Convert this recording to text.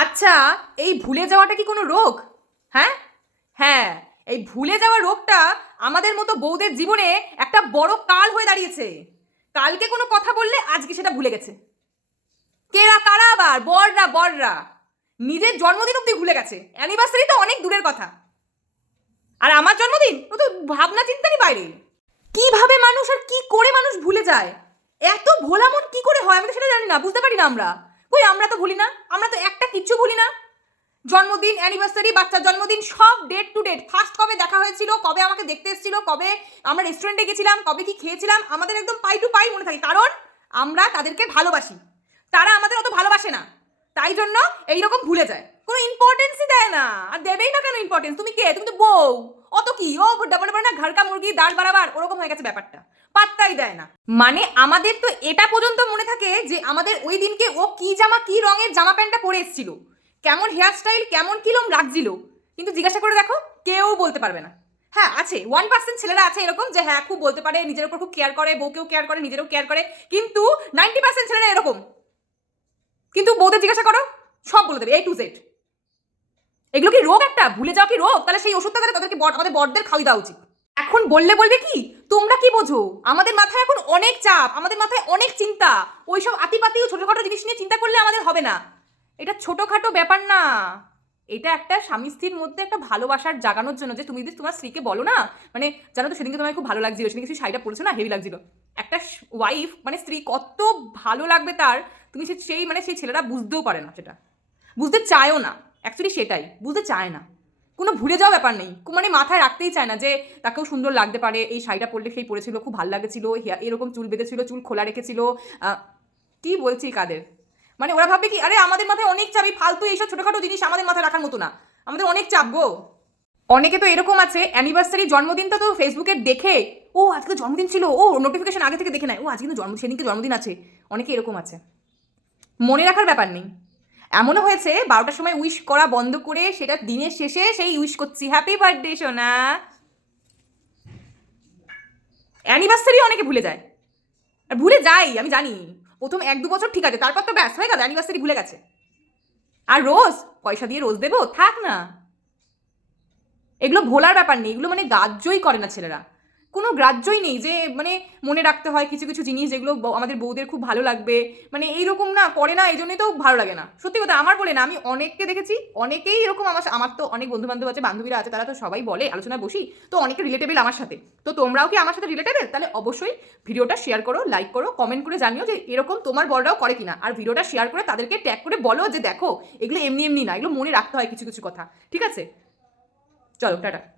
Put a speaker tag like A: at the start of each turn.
A: আচ্ছা এই ভুলে যাওয়াটা কি কোনো রোগ? হ্যাঁ? হ্যাঁ এই ভুলে যাওয়া রোগটা আমাদের মতো বৌদের জীবনে একটা বড় কাল হয়ে দাঁড়িয়েছে। কালকে কোনো কথা বললে আজকে সেটা ভুলে গেছে। কেরা কারা আবার? বররা বররা। নিজের জন্মদিন অব্দি ভুলে গেছে। অ্যানিভার্সারি তো অনেক দূরের কথা। আর আমার জন্মদিন? ও তো ভাবনা চিন্তারই বাইরে। কীভাবে মানুষ আর কি করে মানুষ ভুলে যায়? এত ভোলা মন কি করে হয়? আমি তো সেটা জানি না। বুঝতে পারি না আমরা। কই, আমরা তো ভুলি না, আমরা তো একটা কিচ্ছু ভুলি না। জন্মদিন অ্যানিভার্সারি বাচ্চার জন্মদিন, সব ডেট টু ডেট ফার্স্ট কবে দেখা হয়েছিল, কবে আমাকে দেখতে এসেছিল, কবে আমরা রেস্টুরেন্টে গেছিলাম, কবে কি খেয়েছিলাম, আমাদের একদম পাই টু পাই মনে থাকে। কারণ আমরা তাদেরকে ভালোবাসি। তারা আমাদের অত ভালোবাসে না। তাই জন্য এইরকম ভুলে যায়। কোনো ইম্পর্টেন্সই দেয় না। আর দেবেই না কেন ইম্পর্টেন্স তুমি কে? তুমি তো বউ। অত কি? ও ডাবল না, ঘরকা, মুরগি দাঁড় বাড়াবার ওরকম হয়ে গেছে ব্যাপারটা। পাত্তাই দেয় না। মানে আমাদের তো এটা পর্যন্ত মনে থাকে যে আমাদের ওই দিনকে ও কি জামা, কি রঙের জামা প্যান্টটা পরে এসেছিল। কেমন হেয়ার স্টাইল কেমন কিলম লাগছিল। কিন্তু জিজ্ঞাসা করে দেখো, কেউ বলতে পারবে না। হ্যাঁ আছে ওয়ান পার্সেন্ট ছেলেরা আছে এরকম যে হ্যাঁ খুব বলতে পারে, নিজের উপর খুব কেয়ার করে, বউকেও কেয়ার করে, নিজেরও কেয়ার করে। কিন্তু নাইনটি পার্সেন্ট ছেলেরা এরকম। কিন্তু বউদের জিজ্ঞাসা করো, সব বলে দেবে এ টু জেড এগুলো কি রোগ একটা? ভুলে যাওয়া কি রোগ? তাহলে সেই ওষুধটা তাহলে তাদেরকে আমাদের বড়দের খাওয়াই দেওয়া উচিত। এখন বললে বলবে কি? তোমরা কি বোঝো? আমাদের মাথায় এখন অনেক চাপ, আমাদের মাথায় অনেক চিন্তা। ওইসব আতিপাতি ও ছোটোখাটো জিনিস নিয়ে চিন্তা করলে আমাদের হবে না। এটা ছোটোখাটো ব্যাপার না। এটা একটা স্বামী স্ত্রীর মধ্যে একটা ভালোবাসার জাগানোর জন্য যে তুমি যদি তোমার স্ত্রীকে বলো না মানে জানো তো সেদিনকে তোমার খুব ভালো লাগছিল, সেদিনকে সেই শাড়িটা পরেছো না হেভি লাগছিল। একটা ওয়াইফ মানে স্ত্রী কত ভালো লাগবে তার, তুমি সেই মানে সেই ছেলেরা বুঝতেও পারে না সেটা। বুঝতে চায়ও না। অ্যাকচুয়ালি সেটাই, বুঝতে চায় না। কোনো ভুলে যাওয়া ব্যাপার নেই। মানে মাথায় রাখতেই চায় না যে তাকেও সুন্দর লাগতে পারে। এই শাড়িটা পরলে সেই পরেছিল, খুব ভালো লাগেছিল এরকম চুল বেঁধেছিল, চুল খোলা রেখেছিল। কি বলছি কাদের? মানে ওরা ভাববে কি, আরে আমাদের মাথায় অনেক চাপ, এই ফালতু এইসব ছোটোখাটো জিনিস আমাদের মাথায় রাখার মতো না। আমাদের অনেক চাপ গো। অনেকে তো এরকম আছে অ্যানিভার্সারি জন্মদিনটা তো ফেসবুকে দেখে, ও আজকে জন্মদিন ছিল, ও নোটিফিকেশন আগে থেকে দেখে নেয়, ও আজকে কিন্তু জন্ম সেদিনকে জন্মদিন আছে। অনেকে এরকম আছে। মনে রাখার ব্যাপার নেই। এমনও হয়েছে, বারোটার সময় উইশ করা বন্ধ করে সেটা দিনের শেষে সেই উইশ করছি। হ্যাপি বার্থডে সোনা। অ্যানিভার্সারি অনেকে ভুলে যায়। আর ভুলে যাই, আমি জানি। প্রথম এক দু বছর ঠিক আছে, তারপর তো ব্যাস হয়ে গেল অ্যানিভার্সারি ভুলে গেছে। আর রোজ, পয়সা দিয়ে রোজ দেবো? থাক না। এগুলো ভোলার ব্যাপার নেই, এগুলো মানে গ্রাহ্যই করে না ছেলেরা। কোনো গ্রাহ্যই নেই যে মানে মনে রাখতে হয় কিছু কিছু জিনিস যেগুলো আমাদের বউদের খুব ভালো লাগবে। মানে এইরকম না, করে না এই জন্যই তো ভালো লাগে না। সত্যি কথা, আমার বলে না, আমি অনেককে দেখেছি, অনেকেই এরকম আমার আমার তো অনেক বন্ধু বান্ধব আছে, বান্ধবীরা আছে, তারা তো সবাই বলে, আলোচনায় বসি, তো অনেকে রিলেটেবল আমার সাথে। তো তোমরাও কি আমার সাথে রিলেটেবল তাহলে অবশ্যই ভিডিওটা শেয়ার করো লাইক করো কমেন্ট করে জানিও যে এরকম তোমার বড়রাও করে কিনা। আর ভিডিওটা শেয়ার করে তাদেরকে ট্যাগ করে বলো যে দেখো, এগুলো এমনি এমনি না, এগুলো মনে রাখতে হয় কিছু কিছু কথা। ঠিক আছে? চলো, টাটা।